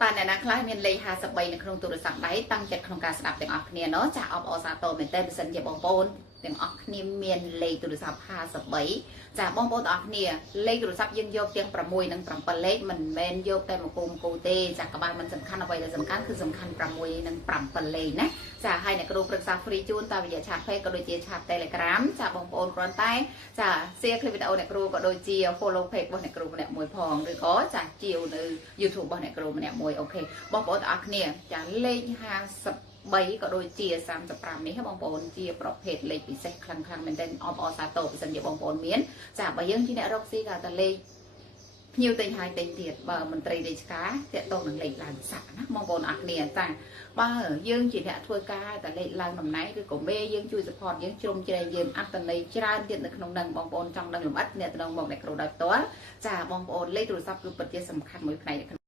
ตาเนี่ยนะคล้ายមានលេខ53នៅក្នុងទូរស័ព្ទដៃតាំងចិត្តក្នុងការស្ដាប់ទាំងអស់គ្នាเนาะចាអបអរសាទរមែនតើបើសិនជាបងប្អូនទាំងអស់គ្នាមានលេខទូរស័ព្ទ53ចាបងប្អូនទាំងអស់គ្នាលេខទូរស័ព្ទយើងយកទាំង6និង7លេខមិនមែនយកតែមកគូទេចាក្បាលមិនសំខាន់អ្វីដែលសំខាន់គឺសំខាន់6និង7លេខណាចាហើយអ្នកគ្រូប្រឹក្សា free ជូនតាមរយៈ chat page ក៏ដូចជា chat Telegram ចាបងប្អូនគ្រាន់តែចា share คลิปវីដេអូអ្នកគ្រូក៏ដូចជា follow page របស់អ្នកគ្រូម្នាក់មួយផងឬក៏ចាជាវនៅ YouTube របស់អ្នកគ្រូម្នាក់មួយអូខេបងប្អូនទាំងអស់គ្នាចាលេខ53ក៏ដូចជា35នេះបងប្អូនជាប្រភេទលេខពិសេសខ្លាំងមែនទែនអបអរសាទរបើសិនជាបងប្អូនមានចាបើយើងជាអ្នករកស៊ីក៏តែលេខភ្ញៀវតែងហើយតែងទៀតបើមន្ត្រីរាជការតាក់ទងនឹងលេខឡើងស័កណាបងប្អូនអរគ្នាចាបើយើងជាអ្នកធ្វើការតែលេខឡើងតំណែងឬក៏មេយើងជួយ support យើងជ្រុំជ្រែងយើងអត្តន័យច្រើនទៀតនៅក្នុងនឹងបងប្អូនចង់ដឹងលម្អិតអ្នកតំណងមកអ្នកគ្រូដោយផ្ទាល់ចាបងប្អូនលេខទូរស័ព្ទគឺពិតជាសំខាន់មួយផ្នែក